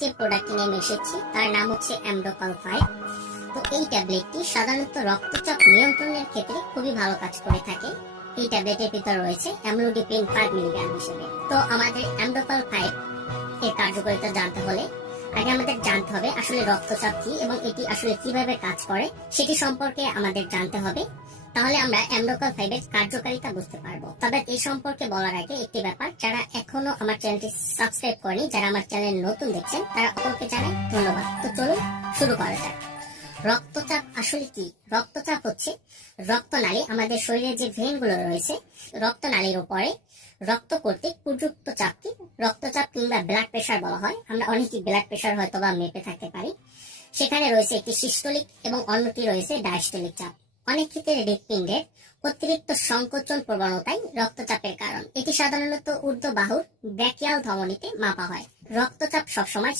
যে প্রোডাক্টটি নিয়ে এসেছি তার নাম হচ্ছে অ্যামডোকাল 5। তো এই ট্যাবলেটটি সাধারণত রক্তচাপ নিয়ন্ত্রণের ক্ষেত্রে খুবই ভালো কাজ করে থাকে। এই ট্যাবলেটের ভিতর রয়েছে অ্যামলোডিপিন 5 মিলিগ্রাম হিসেবে। তো আমাদের অ্যামডোকাল 5 এর কার্যকারিতা জানতে হলে আগে আমাদের জানতে হবে আসলে রক্তচাপ কি এবং এটি আসলে কিভাবে কাজ করে সেটি সম্পর্কে আমাদের জানতে হবে। তাহলে আমরা অ্যামডোকাল 5 এর কার্যকারিতা বুঝতে পারবো। তবে এই সম্পর্কে বলার আগে একটি ব্যাপার, যারা এখনো আমার চ্যানেলটি সাবস্ক্রাইব করেনি, যারা আমার চ্যানেল নতুন দেখছেন তারা অপরকে জানাই ধন্যবাদ। তো চলুন শুরু করা যাক। রক্তচাপ আসলে কি? রক্তচাপ হচ্ছে রক্তনালী, আমাদের শরীরে যে ভেনগুলো রয়েছে রক্তনালীর উপরে রক্ত কর্তৃক প্রযুক্ত চাপকে রক্তচাপ কিংবা ব্লাড প্রেশার বলা হয়। আমরা অনেকেই ব্লাড প্রেশার হয়তো বা মেপে থাকতে পারি। সেখানে রয়েছে একটি সিস্টোলিক এবং অন্যটি রয়েছে ডায়াস্টোলিক চাপ। অনেক ক্ষেত্রে হৃৎপিণ্ডের অতিরিক্ত সংকোচন প্রবণতাই রক্তচাপের কারণ। এটি সাধারণত ঊর্ধ্ব বাহুর ব্র্যাকিয়াল ধমনীতে মাপা হয়। রক্তচাপ সবসময়